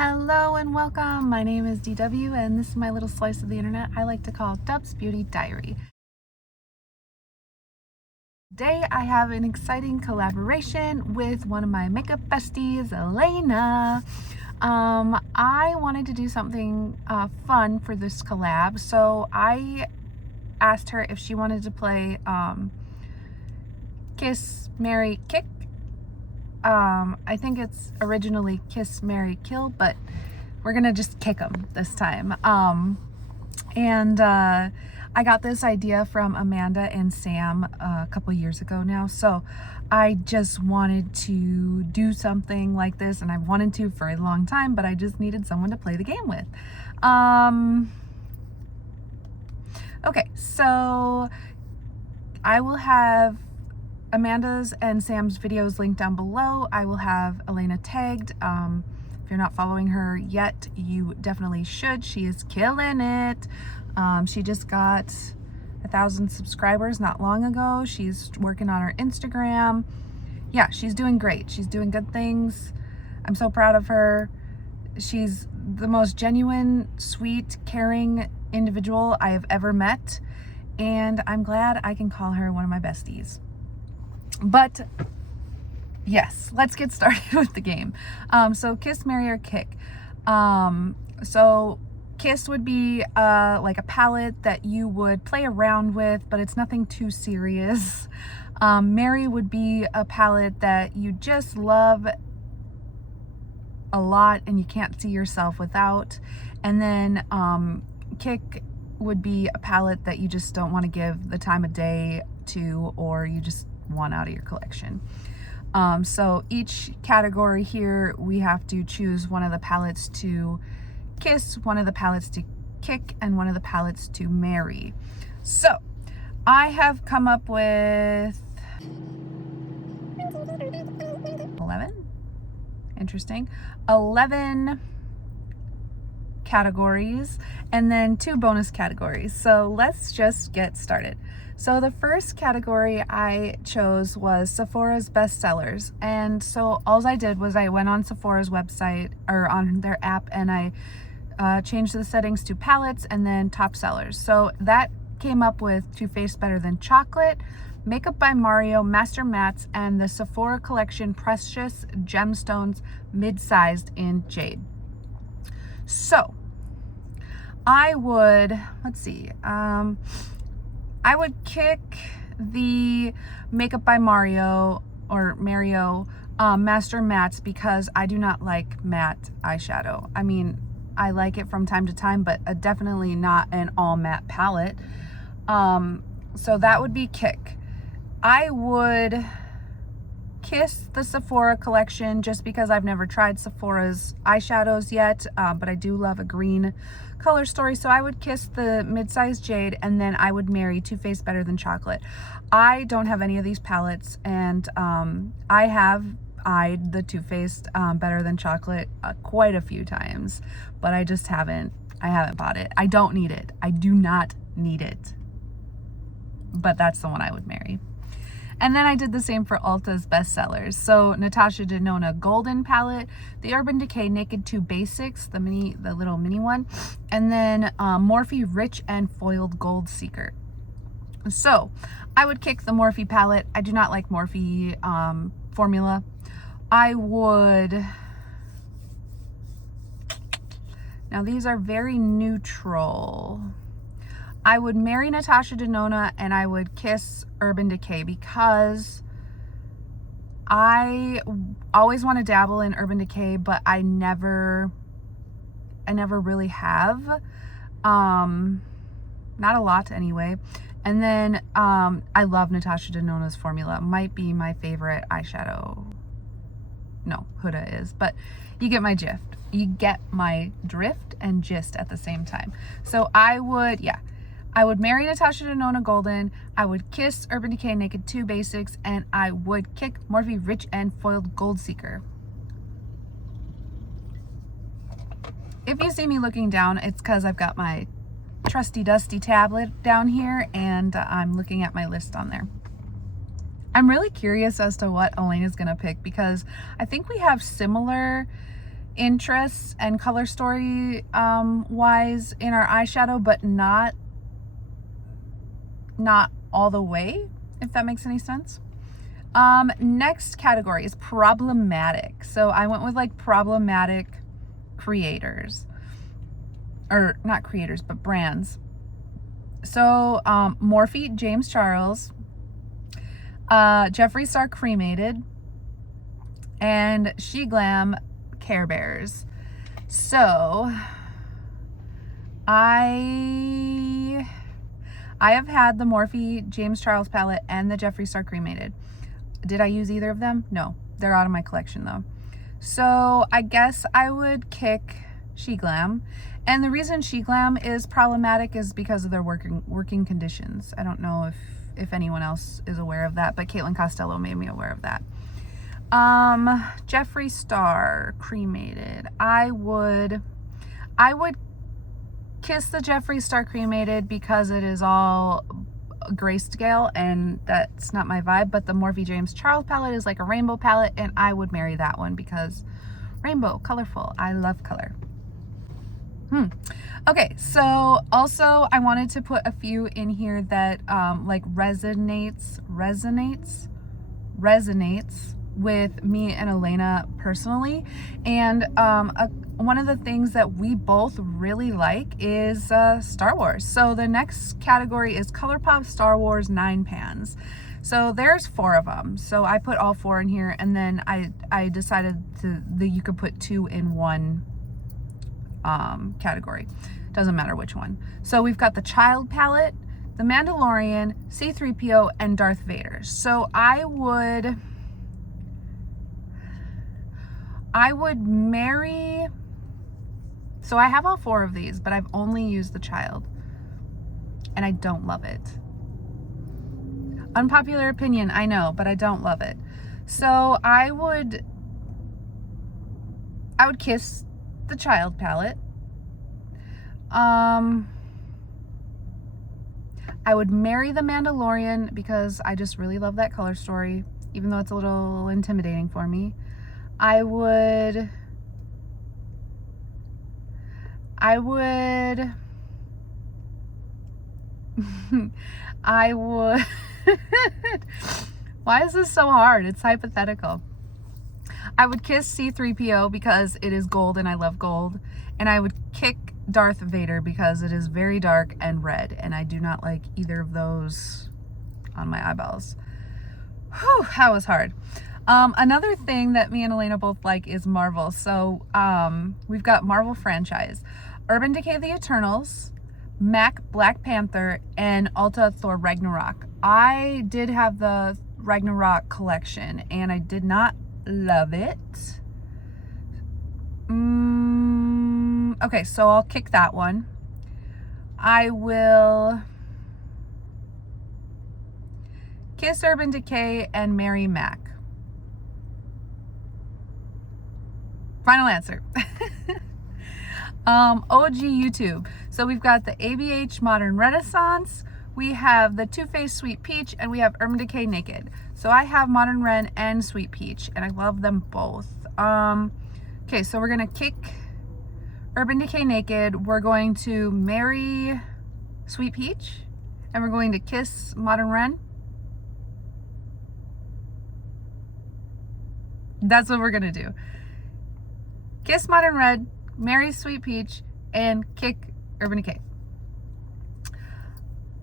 Hello and welcome. My name is DW and this is my little slice of the internet I like to call Dub's Beauty Diary. Today I have an exciting collaboration with one of my makeup besties, Elena. I wanted to do something fun for this collab, so I asked her if she wanted to play Kiss, Marry, Kick. I think it's originally Kiss, Marry, Kill, but we're gonna just kick them this time. I got this idea from Amanda and Sam a couple years ago now, so I just wanted to do something like this, and I wanted to for a long time, but I just needed someone to play the game with. Okay, so I will have Amanda's and Sam's videos linked down below. I will have Elena tagged. If you're not following her yet, you definitely should. She is killing it. She just got 1,000 subscribers not long ago. She's working on her Instagram. Yeah, she's doing great. She's doing good things. I'm so proud of her. She's the most genuine, sweet, caring individual I have ever met, and I'm glad I can call her one of my besties. But yes, let's get started with the game. So Kiss, Marry, or Kick. So Kiss would be like a palette that you would play around with, but it's nothing too serious. Marry would be a palette that you just love a lot and you can't see yourself without. And then Kick would be a palette that you just don't want to give the time of day to, or you just want out of your collection. So each category here, we have to choose one of the palettes to kiss, one of the palettes to kick, and one of the palettes to marry. So I have come up with 11. Interesting. 11 categories and then 2 bonus categories. So let's just get started. So the first category I chose was Sephora's bestsellers. And so all I did was I went on Sephora's website or on their app and I changed the settings to palettes and then top sellers. So that came up with Too Faced Better Than Chocolate, Makeup by Mario, Master Mattes, and the Sephora Collection Precious Gemstones Mid-Sized in Jade. So I would, let's see, I would kick the Makeup by Mario or Mario Master Mattes because I do not like matte eyeshadow. I mean, I like it from time to time, but definitely not an all matte palette. So that would be kick. I would kiss the Sephora collection just because I've never tried Sephora's eyeshadows yet, but I do love a green color story, so I would kiss the mid-sized Jade, and then I would marry Too Faced Better Than Chocolate. I don't have any of these palettes, and I have eyed the Too Faced Better Than Chocolate quite a few times, but I just haven't bought it. I don't need it. I do not need it, but that's the one I would marry. And then I did the same for Ulta's bestsellers. So Natasha Denona Golden palette, the Urban Decay Naked 2 Basics, the little mini one, and then Morphe Rich and Foiled Gold Seeker. So I would kick the Morphe palette. I do not like Morphe formula. I would, now these are very neutral. I would marry Natasha Denona and I would kiss Urban Decay because I always want to dabble in Urban Decay, but I never really have. Not a lot anyway. And then I love Natasha Denona's formula. It might be my favorite eyeshadow. No, Huda is, but you get my drift. You get my drift and gist at the same time. So I would, yeah. I would marry Natasha Denona Golden, I would kiss Urban Decay Naked 2 Basics, and I would kick Morphe Rich and Foiled Gold Seeker. If you see me looking down, it's because I've got my trusty dusty tablet down here and I'm looking at my list on there. I'm really curious as to what Elena's gonna pick because I think we have similar interests and color story wise in our eyeshadow, but not all the way, if that makes any sense. Next category is problematic. So I went with like problematic creators, or not creators, but brands. So Morphe James Charles, Jeffree Star Cremated, and She Glam Care Bears. So I have had the Morphe James Charles palette and the Jeffree Star Cremated. Did I use either of them? No, they're out of my collection though. So I guess I would kick She Glam. And the reason She Glam is problematic is because of their working conditions. I don't know if anyone else is aware of that, but Caitlin Costello made me aware of that. Jeffree Star Cremated. I would kiss the Jeffree Star Cremated because it is all grayscale and that's not my vibe, but the Morphe James Charles palette is like a rainbow palette and I would marry that one because rainbow, colorful. I love color. Okay, so also I wanted to put a few in here that like resonates with me and Elena personally. And one of the things that we both really like is Star Wars. So the next category is ColourPop Star Wars 9 pans. So there's 4 of them. So I put all 4 in here, and then I decided that you could put 2 in one category. Doesn't matter which one. So we've got the Child palette, the Mandalorian, C-3PO, and Darth Vader. So I would marry, so I have all 4 of these, but I've only used the Child and I don't love it. Unpopular opinion, I know, but I don't love it. So I would kiss the Child palette. I would marry the Mandalorian because I just really love that color story, even though it's a little intimidating for me. I would why is this so hard? It's hypothetical. I would kiss C-3PO because it is gold and I love gold. And I would kick Darth Vader because it is very dark and red. And I do not like either of those on my eyeballs. Whew, that was hard. Another thing that me and Elena both like is Marvel. So we've got Marvel franchise. Urban Decay The Eternals, Mac Black Panther, and Ulta Thor Ragnarok. I did have the Ragnarok collection and I did not love it. Okay, so I'll kick that one. I will kiss Urban Decay and marry Mac. Final answer. OG YouTube. So we've got the ABH Modern Renaissance, we have the Too Faced Sweet Peach, and we have Urban Decay Naked. So I have Modern Ren and Sweet Peach, and I love them both. Okay, so we're gonna kick Urban Decay Naked, we're going to marry Sweet Peach, and we're going to kiss Modern Ren. That's what we're gonna do. Kiss Modern Red, marry Sweet Peach, and kick Urban Decay.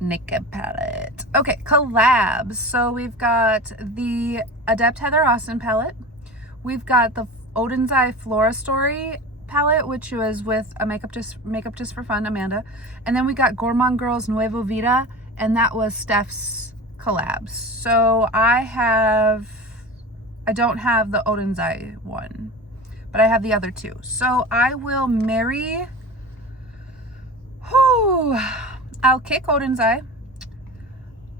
Naked palette. Okay, collabs. So we've got the Adept Heather Austin palette. We've got the Odin's Eye Flora Story palette, which was with a Makeup Just for Fun, Amanda. And then we got Gourmand Girls Nuevo Vida, and that was Steph's collabs. So I don't have the Odin's Eye one, but I have the other 2. So I will marry, I'll kick Odin's Eye.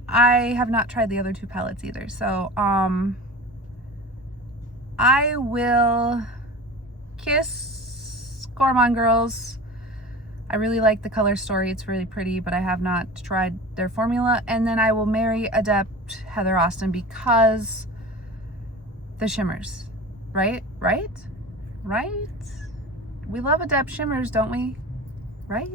I have not tried the other 2 palettes either. So I will kiss Gourmand Girls. I really like the color story. It's really pretty, but I have not tried their formula. And then I will marry Adept Heather Austin because the shimmers, right? We love Adept shimmers, don't we? Right?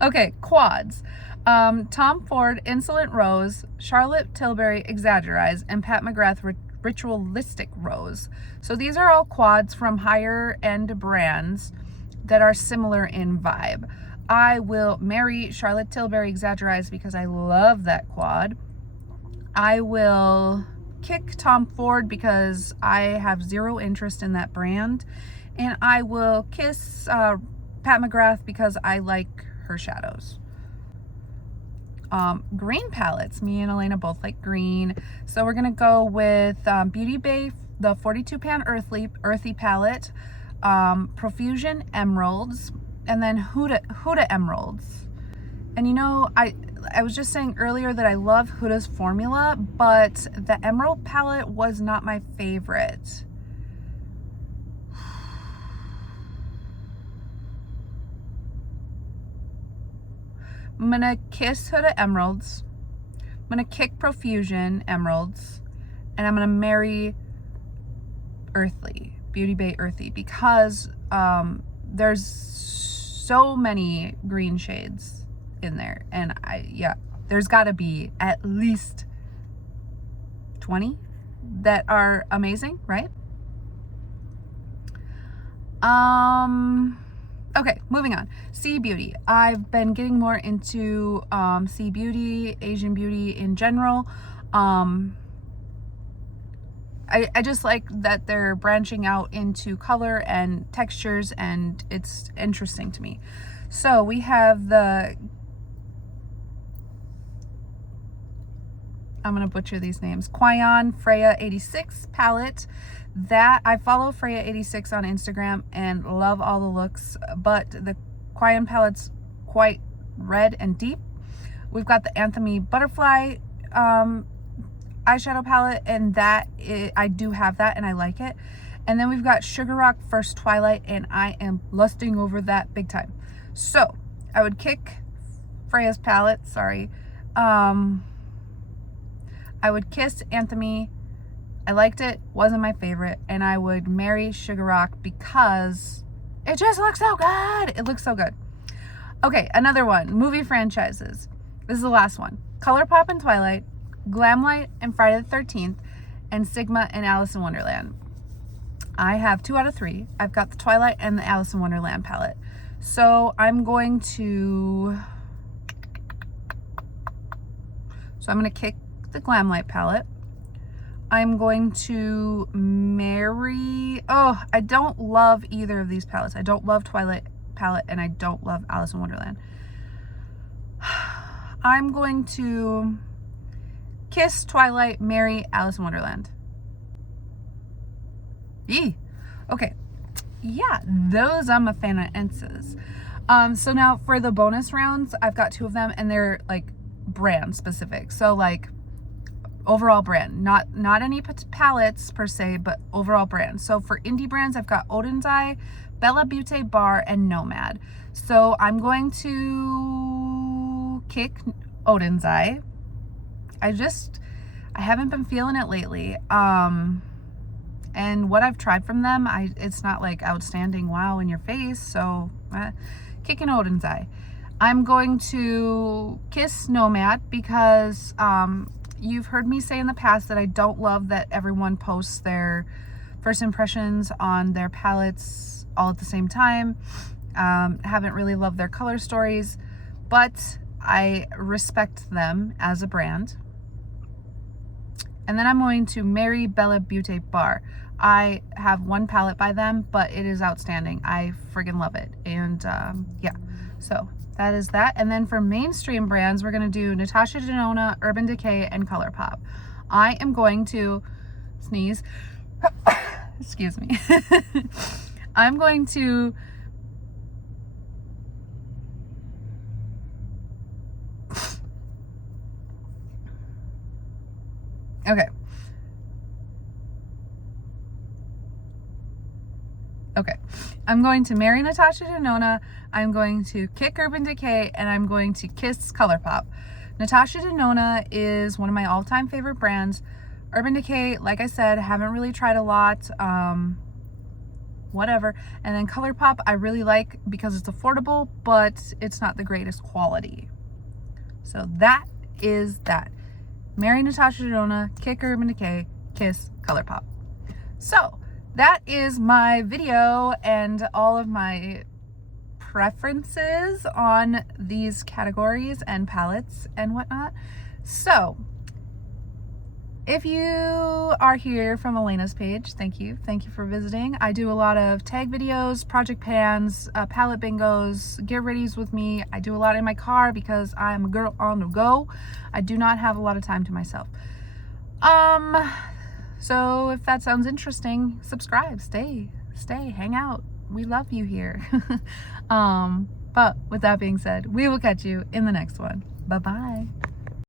Okay, quads. Tom Ford, Insolent Rose, Charlotte Tilbury, Exaggerize, and Pat McGrath, Ritualistic Rose. So these are all quads from higher end brands that are similar in vibe. I will marry Charlotte Tilbury Exaggerize because I love that quad. I will kick Tom Ford because I have zero interest in that brand. And I will kiss Pat McGrath because I like her shadows. Green palettes. Me and Elena both like green. So we're gonna go with Beauty Bay, the 42 pan earthy palette, Profusion Emeralds, and then Huda Emeralds. And you know, I was just saying earlier that I love Huda's formula, but the Emerald palette was not my favorite. I'm gonna kiss Huda Emeralds. I'm gonna kick Profusion Emeralds, and I'm gonna marry Beauty Bay Earthy, because there's so many green shades in there, and there's gotta be at least 20 that are amazing, right? Okay, moving on. Sea Beauty. I've been getting more into Sea Beauty, Asian beauty in general. I just like that they're branching out into color and textures, and it's interesting to me. So we have the, I'm gonna butcher these names, Quayon Freya 86 palette. That I follow Freya 86 on Instagram and love all the looks, but the Quayon palette's quite red and deep. We've got the Anthony Butterfly eyeshadow palette, and I do have that and I like it. And then we've got Sugar Rock First Twilight, and I am lusting over that big time. So I would kick Freya's palette, sorry. I would kiss Anthony. I liked it, wasn't my favorite, and I would marry Sugar Rock because it just looks so good. It looks so good. Okay, another one, movie franchises. This is the last one. ColourPop and Twilight, Glamlight and Friday the 13th, and Sigma and Alice in Wonderland. I have 2 out of 3. I've got the Twilight and the Alice in Wonderland palette. So I'm going to kick the Glamlight palette. I'm going to marry, I don't love either of these palettes. I don't love Twilight palette, and I don't love Alice in Wonderland. I'm going to kiss Twilight, marry Alice in Wonderland. Yee. Okay. Yeah, those I'm a fan of Ences. So now for the bonus rounds, I've got 2 of them, and they're like brand specific. So like overall brand, not any palettes per se, but overall brand. So for indie brands, I've got Odin's Eye, Bella Beauté Bar, and Nomad. So I'm going to kick Odin's Eye. I haven't been feeling it lately. And what I've tried from them, it's not like outstanding wow in your face. So kicking Odin's Eye. I'm going to kiss Nomad because you've heard me say in the past that I don't love that everyone posts their first impressions on their palettes all at the same time. Haven't really loved their color stories, but I respect them as a brand. And then I'm going to marry Bella Beauté Bar. I have 1 palette by them, but it is outstanding. I friggin' love it. And yeah, so that is that. And then for mainstream brands, we're going to do Natasha Denona, Urban Decay, and ColourPop. I am going to sneeze. Excuse me. I'm going to Okay. I'm going to marry Natasha Denona, I'm going to kick Urban Decay, and I'm going to kiss ColourPop. Natasha Denona is one of my all-time favorite brands. Urban Decay, like I said, haven't really tried a lot. whatever. And then ColourPop I really like because it's affordable, but it's not the greatest quality. So that is that. Marry Natasha Denona, kick Urban Decay, kiss ColourPop. So that is my video and all of my preferences on these categories and palettes and whatnot. So if you are here from Elena's page, thank you for visiting. I do a lot of tag videos, project pans, palette bingos, get readies with me. I do a lot in my car because I'm a girl on the go. I do not have a lot of time to myself. So if that sounds interesting, subscribe, stay, hang out. We love you here. But with that being said, we will catch you in the next one. Bye-bye.